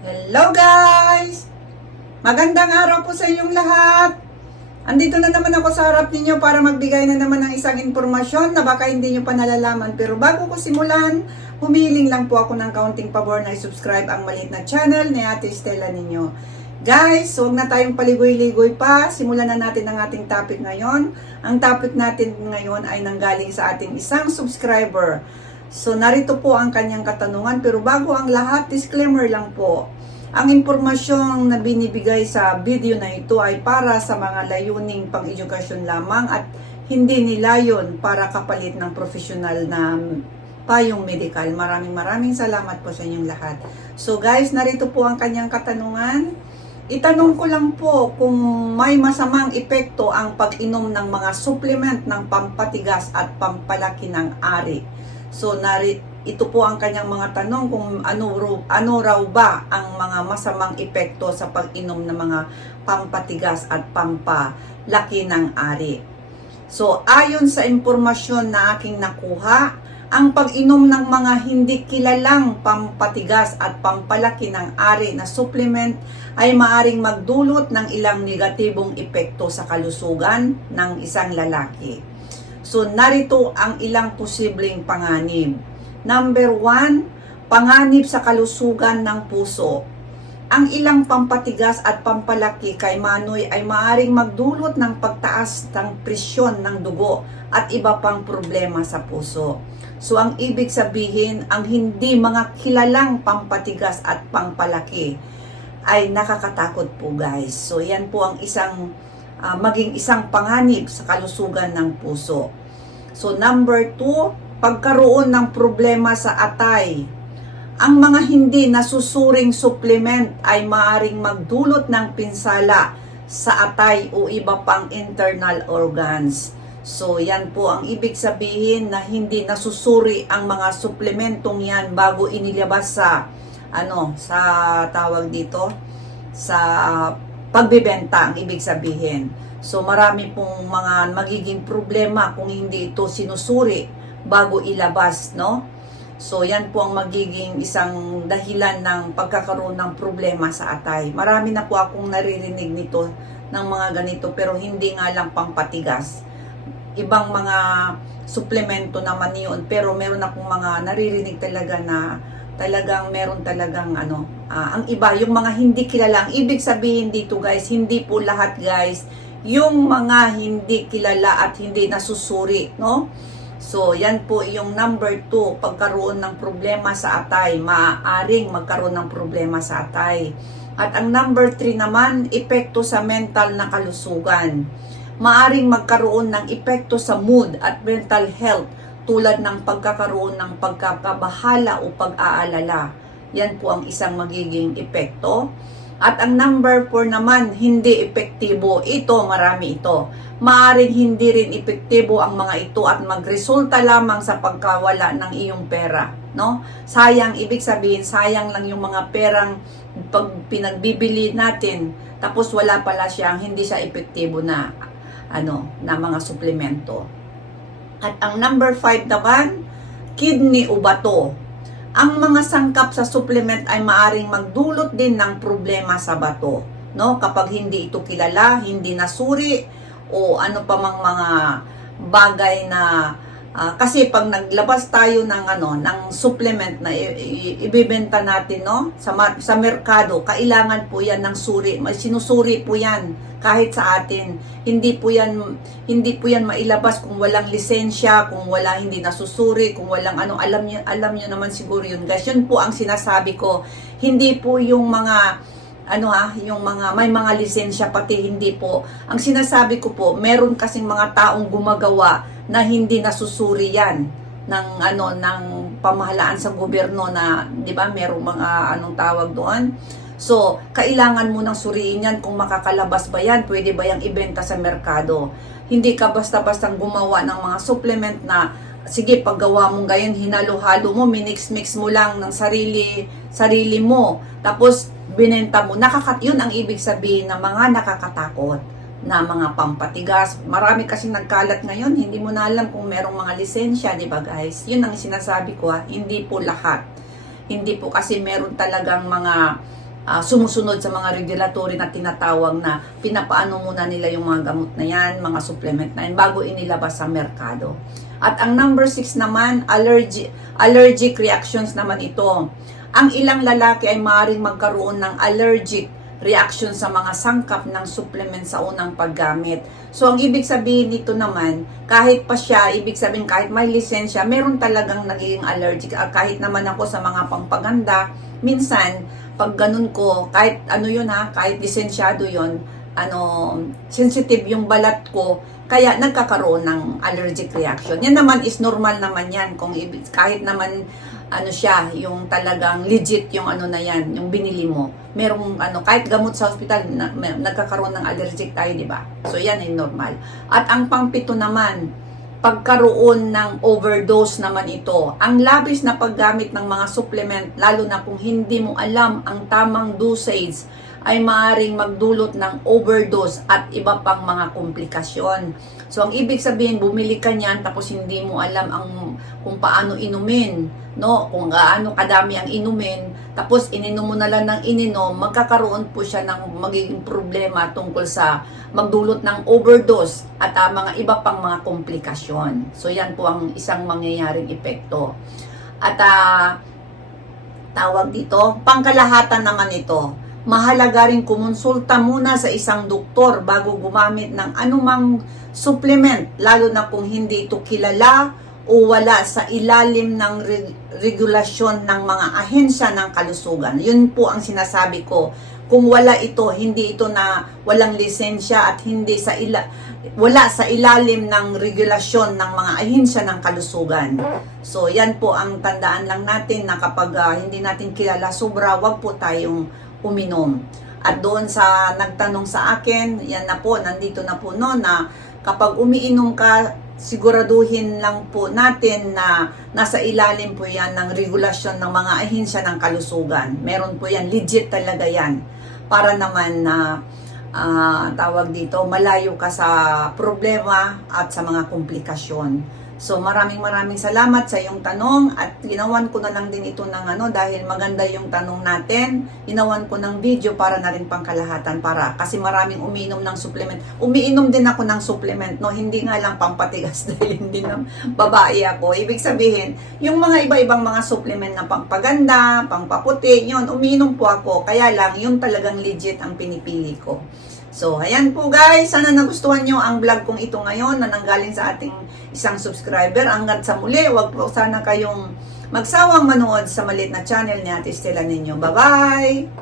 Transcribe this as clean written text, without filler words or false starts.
Hello guys! Magandang araw po sa inyong lahat. Andito na naman ako sa harap ninyo para magbigay na naman ng isang impormasyon na baka hindi nyo pa nalalaman. Pero bago ko simulan, humiling lang po ako ng kaunting pabor na i-subscribe ang maliit na channel ni Ate Stella ninyo. Guys, huwag na tayong paligoy-ligoy pa. Simulan na natin ang ating topic ngayon. Ang topic natin ngayon ay nanggaling sa ating isang subscriber. So, narito po ang kanyang katanungan. Pero bago ang lahat, disclaimer lang po. Ang impormasyong na binibigay sa video na ito ay para sa mga layuning pang-edukasyon lamang at hindi nilayon para kapalit ng profesional na payong medical. Maraming salamat po sa inyong lahat. So guys, narito po ang kanyang katanungan. Itanong ko lang po kung may masamang epekto ang pag-inom ng mga supplement ng pampatigas at pampalaki ng ari. So, ito po ang kanyang mga tanong kung ano raw ba ang mga masamang epekto sa pag-inom ng mga pampatigas at pampalaki ng ari. So, ayon sa impormasyon na aking nakuha, ang pag-inom ng mga hindi kilalang pampatigas at pampalaki ng ari na supplement ay maaring magdulot ng ilang negatibong epekto sa kalusugan ng isang lalaki. So, narito ang ilang posibleng panganib. Number 1, panganib sa kalusugan ng puso. Ang ilang pampatigas at pampalaki kay Manoy ay maaring magdulot ng pagtaas ng presyon ng dugo at iba pang problema sa puso. So, ang ibig sabihin, ang hindi mga kilalang pampatigas at pampalaki ay nakakatakot po guys. So, yan po ang maging isang panganib sa kalusugan ng puso. So, number 2, pagkaroon ng problema sa atay. Ang mga hindi nasusuring supplement ay maaring magdulot ng pinsala sa atay o iba pang internal organs. So, yan po ang ibig sabihin na hindi nasusuri ang mga suplementong yan bago inilabas sa sa pagbebenta, ang ibig sabihin. So, marami pong mga magiging problema kung hindi ito sinusuri bago ilabas, no? So, yan po ang magiging isang dahilan ng pagkakaroon ng problema sa atay. Marami na po akong naririnig nito ng mga ganito, pero hindi nga lang pampatigas. Ibang mga suplemento naman yun, pero meron akong mga naririnig talaga na talagang meron talagang ang iba, yung mga hindi kilala. Ang ibig sabihin dito guys, hindi po lahat guys, yung mga hindi kilala at hindi nasusuri, no? So, yan po yung number 2, pagkaroon ng problema sa atay. Maaaring magkaroon ng problema sa atay. At ang number 3 naman, epekto sa mental na kalusugan. Maaring magkaroon ng epekto sa mood at mental health tulad ng pagkakaroon ng pagkakabahala o pag-aalala. Yan po ang isang magiging epekto. At ang number 4 naman, hindi epektibo. Ito, marami ito. Maaring hindi rin epektibo ang mga ito at magresulta lamang sa pagkawala ng iyong pera, no? Sayang, ibig sabihin, sayang lang yung mga perang pinagbibili natin, tapos wala pala siyang, hindi siya epektibo na mga suplemento. At ang number 5 naman, kidney o bato. Ang mga sangkap sa supplement ay maaring magdulot din ng problema sa bato, no? Kapag hindi ito kilala, hindi nasuri, o ano pa mang mga bagay na kasi pag naglabas tayo ng supplement na ibebenta natin, no, sa merkado, kailangan po yan ng suri. May sinusuri po yan kahit sa atin. Hindi po yan mailabas kung walang lisensya, kung hindi nasusuri, kung walang alam niyo naman siguro yun guys. Yun po ang sinasabi ko. Hindi po yung mga yung mga may mga lisensya, pati hindi po. Ang sinasabi ko po, meron kasing mga taong gumagawa na hindi nasusuri yan ng pamahalaan sa gobyerno na, 'di ba, merong mga tawag doon. So, kailangan mo nang suriin yan kung makakalabas ba yan, pwede ba yang ibenta sa merkado. Hindi ka basta-bastang gumawa ng mga supplement na sige, paggawa mo ngayon, hinalo-halo mo, minix-mix mo lang ng sarili mo. Tapos, binenta mo. Yun ang ibig sabihin ng mga nakakatakot na mga pampatigas. Marami kasi nagkalat ngayon, hindi mo na alam kung merong mga lisensya, di ba guys? Yun ang sinasabi ko, hindi po lahat. Hindi po, kasi meron talagang mga sumusunod sa mga regulatory na tinatawag na pinapaano muna nila yung mga gamot na yan, mga supplement na yan, bago inilabas sa merkado. At ang number 6 naman, allergic reactions naman ito. Ang ilang lalaki ay maaaring magkaroon ng allergic reaction sa mga sangkap ng supplement sa unang paggamit. So, ang ibig sabihin nito naman, kahit pa siya, ibig sabihin kahit may lisensya, meron talagang nagiging allergic. Kahit naman ako sa mga pangpaganda, minsan, pag ganun ko, kahit ano yun kahit lisensyado yun, sensitive yung balat ko, kaya nagkakaroon ng allergic reaction. Yan naman is normal naman yan, kahit naman siya, yung talagang legit yung na yan, yung binili mo. Merong kahit gamot sa hospital, nagkakaroon ng allergic tayo, di ba? So yan ay normal. At ang pang-7 naman, pagkaroon ng overdose naman ito. Ang labis na paggamit ng mga supplement, lalo na kung hindi mo alam ang tamang dosage, ay maaaring magdulot ng overdose at iba pang mga komplikasyon. So, ang ibig sabihin, bumili ka niyan tapos hindi mo alam kung paano inumin, no? Kung gaano kadami ang inumin, tapos ininom mo na lang ng ininom, magkakaroon po siya ng magiging problema tungkol sa magdulot ng overdose at mga iba pang mga komplikasyon. So, yan po ang isang mangyayaring epekto. At tawag dito, pangkalahatan naman ito, mahalaga rin kumonsulta muna sa isang doktor bago gumamit ng anumang supplement, lalo na kung hindi ito kilala o wala sa ilalim ng regulasyon ng mga ahensya ng kalusugan. Yun po ang sinasabi ko. Kung wala ito, hindi ito na walang lisensya at hindi wala sa ilalim ng regulasyon ng mga ahensya ng kalusugan. So, yan po ang tandaan lang natin na kapag hindi natin kilala sobra, wag po tayong uminom. At doon sa nagtanong sa akin, yan na po, nandito na po no, na kapag umiinom ka, siguraduhin lang po natin na nasa ilalim po yan ng regulasyon ng mga ahensya ng kalusugan. Meron po yan, legit talaga yan. Para naman na tawag dito, malayo ka sa problema at sa mga komplikasyon. So maraming salamat sa iyong tanong at ginawan ko na lang din ito ng dahil maganda yung tanong natin. Ginawan ko ng video para na rin pangkalahatan kasi maraming umiinom ng supplement. Umiinom din ako ng supplement, no, hindi nga lang pampatigas dahil hindi na babae ako. Ibig sabihin, yung mga iba-ibang mga supplement na pangpaganda, pangpaputi, yun, umiinom po ako. Kaya lang, yung talagang legit ang pinipili ko. So, ayan po guys, sana nagustuhan nyo ang vlog kong ito ngayon na nanggaling sa ating isang subscriber. Hanggang sa muli, wag po sana kayong magsawang manood sa maliit na channel ni Ate Stella ninyo. Bye-bye!